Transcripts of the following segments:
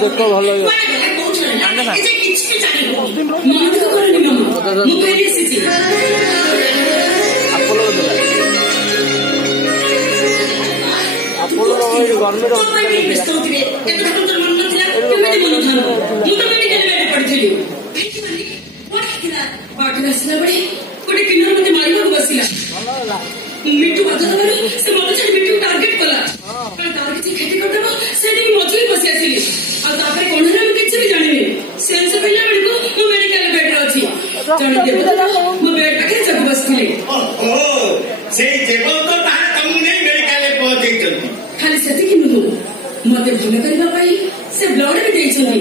देखो भलो मिट्टू बाधा से मत मिट्टू टार्गेट कला तार किसी खेती करदब से मझे बसी आसिली कौन भी जानी सेंस पहला बेलू मो मेडिकल बेड रे अछि जण देवता मो बेड पाखे जग बसथिले ओहो से जेबल तो तार तमु नै मेडिकल ले पहुंचै जल्दी खाली सेति कि नु मते भले करबा पई से ब्लड भी देइ छथि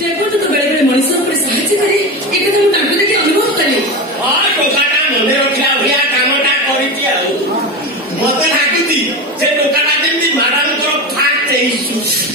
देवता तो बेले बेले मनुष्य पर सहायता करे एक हम तांको देखि अनुभव कले आ टोकाटा मने रखिया भैया कामटा करिति आ मते नाकुति से टोकाटा जेमि मारान कर फाट देइसु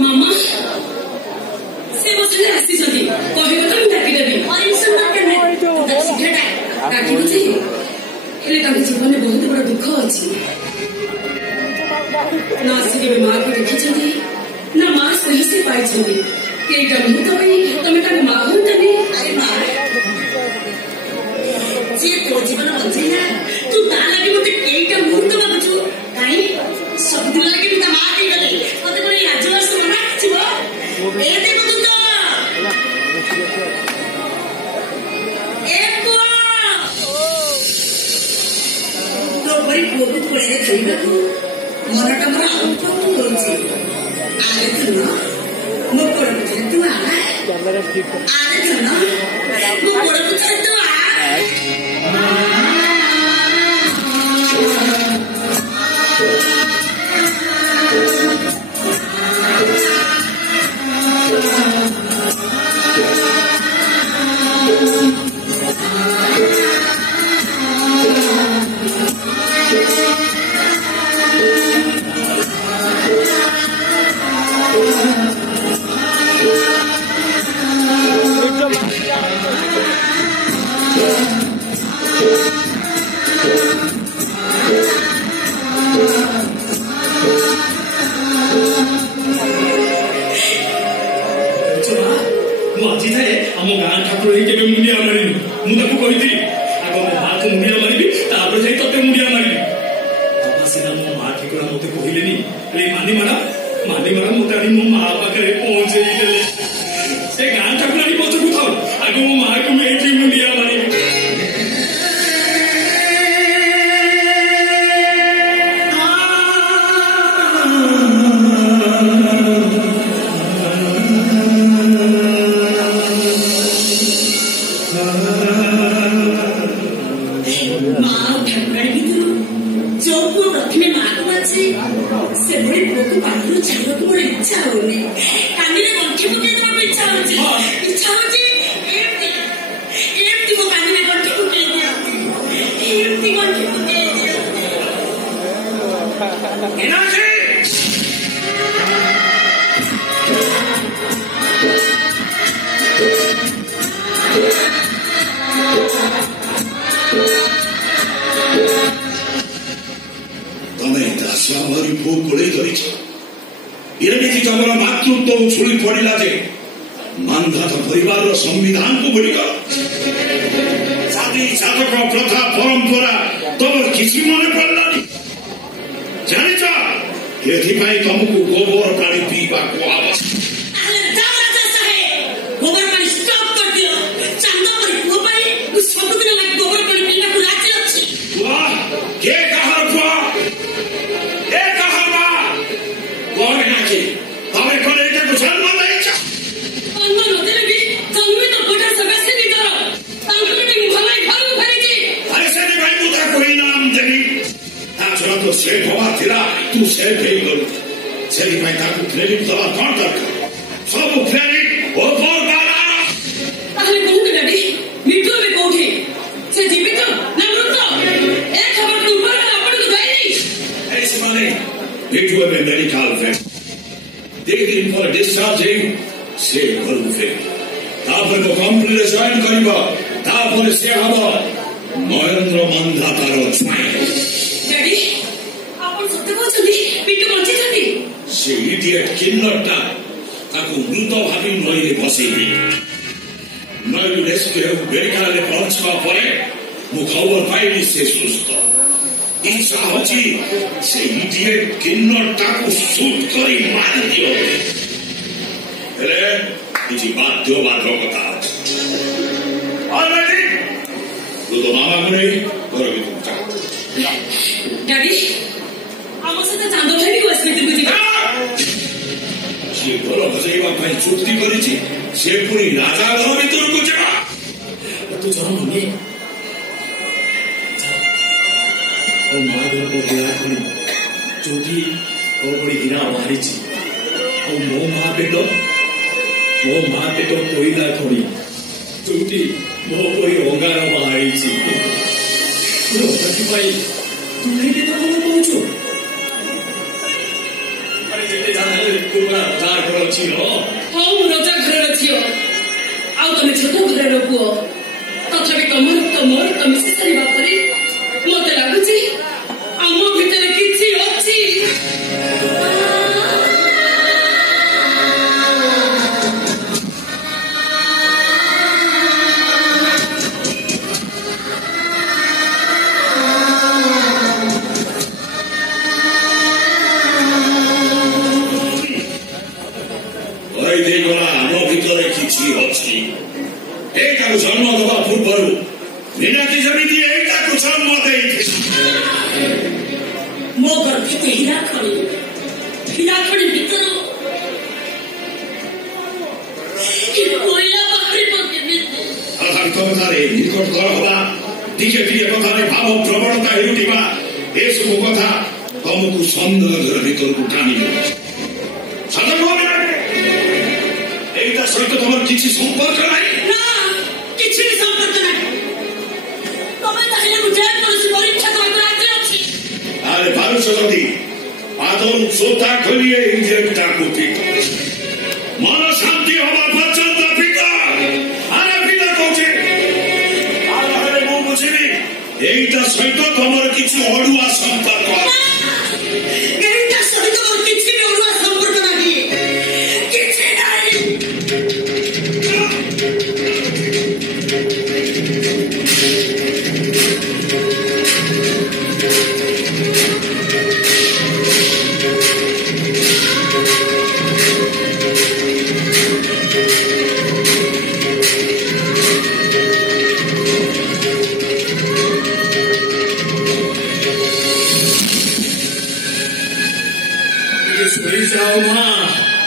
मामा से बसले आसी जदी कहबो त मी डाकी देबी परमिशन मार्केट में सीधेटा डाकी बुझी हेले ताके जीवन में बहुत बड़ा दुख अछि ना सिके मां को देखि छथि ना मां सही से पाई छथि केटा मुहूर्त पई तमे ताके मां होतनी अरे मां जे तो जीवन बंची ना तू ता लागि मते केटा मुहूर्त बाबू काई सब दिन लागि ता मां के गले मते कोई लाजवास मना छिबो ए देखो तू तो बड़ी बहुत पड़े खाइबा मनटा मोर आउट होछि आले तुनो मो कोड़ बुझे तू आ कैमरा ठीक आले तुनो मो कोड़ बुझे तू आ मानी मारा मोटारी मो मां पाखरे पहुंचे से गां ठाकुरानी पछकु ମୋ ମାଆକୁ ମୁଁ ଏଇଠି ମୁଣ୍ଡିଆ ମାରିବି। छुड़ी पड़ा जे मानधात परिवार संविधान को भूल जाति जातक प्रथा परंपरा तुम किसी मन पड़लानी जानिच तुमको गोबर पानी पीवा को आवाज गोबर पानी स्टॉप कर दियो चंदा पर पुओ पाई मु सब दिन लाग गोबर पानी पीना को राजी अछि वाह के कहर पुआ ए कहर बा कोन नाकी तमे कोन एटा को जन्म दैछ अन्म नदेले भी तमे तो बड़ा सदस्य नहीं करो तांको ने भलाई घर फेरिछि अरे से भाई मुता कोई नाम देनी ता छोरा तो से भवा थिला तू से फेई गल से भाई ताको क्रेडिट दवा कोन दरकार सब क्रेडिट ओ कोन बाला ताले कोन डडी मिठू में कोठी से जीवित ना मृत ए खबर को ऊपर अपन को गई ऐसे माने मिठू में मेडिकल फ्रेंड देख दिन पर डिस्चार्जिंग से घर उठे तापर को कंप्लीट जॉइन करिबो तापर से हबो महेंद्र मंधातार छुआई डैडी आपण सत्य कहछथि पिटु बंची छथि से इडियट किन्नरटा ताको मृत भाबी नईरे बसेई नई रेस्क्यू मेडिकल ले पहुंचवा परे मु खबर पाइली से सुस्त इच्छा होची से इडियट किन्नरटा को शूट करी मार दियो अरे किसी बात दो बात कथा ऑलरेडी तो मामा को नहीं घर भी तुम चाहते डैडी आम सहित चांद भाई भी अस्मित बुझी से घर बजाइवा पाई चुक्ति करिछि से पूरी राजा घर भीतर को जा तू जरा मने ओ माधव को दिया करी जोगी ओ बड़ी हीरा मारिछि ओ मो माँ पेट कोईला खड़ी जोटी मो कोई अंगार बाहरी तुम्हें के तो पहुंचो अरे जेते जाने तुमरा राजा घर अछि हो हां मु राजा घर अछि आ तमे छोटो घर रो पुओ तथापि तमर तमे से सरी बापरी मते लागुछि आमो भीतर किछि अछि जन्म दवा पूर्व निनाती जमीती एक जन्म दे मो गर्भित हीरा खड़ी भीतर कोयला बाहरी पके अर्थात कथारे निकट कर हवा धीरे धीरे कथारे भाव प्रवणता हेउटिबा ए सब कथा तुमको सन्देह घर भीतर को टाणी सतर्क हो एटा सहित तुम किसी संपर्क नहीं किसी संपर्क नहीं तमे ताहले मुझे कौन परीक्षा करके आते अछि अरे भानु सदी आदम सोता खोलिए इंजेक्टा को पीतो मन शांति हवा पर्यंत पीतो अरे पीतो कोचे अरे मो बुझिबी एटा सहित तुमर किछि अडुआ संपर्क एटा सहित मोर किछि अडुआ संपर्क नाही किछि नाही ଟିକେ ଶୋଇଯାଅ ମା।